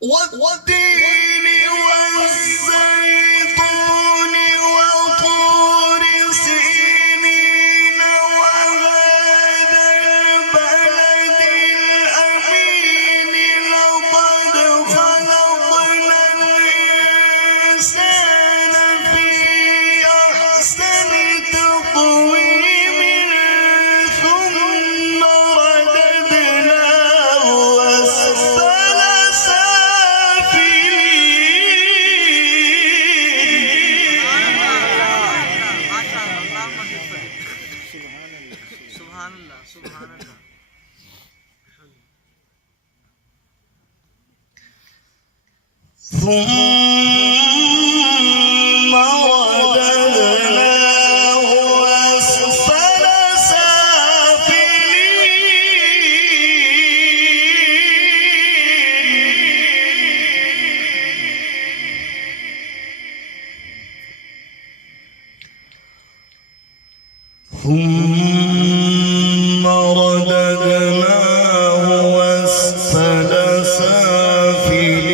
والتين والزيتون وطور سينين وهذا البلد الأمين لقد خلقنا الإنسان في أحسن تقويم ثم رددناه أسفل سبحان الله ثم رددناه أسفل سافلين ثم رددناه أسفل سافلين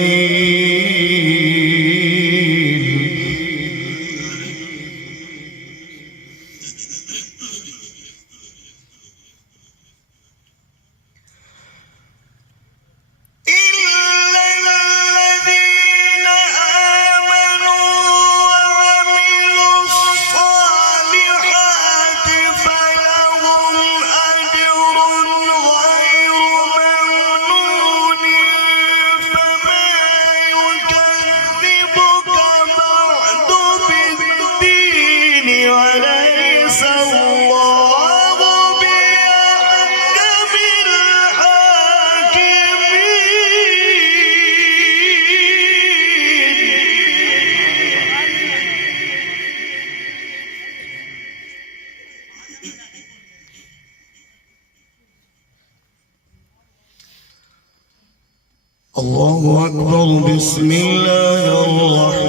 وليس الله بأحكم الحاكمين. الله أكبر. بسم الله الرحمن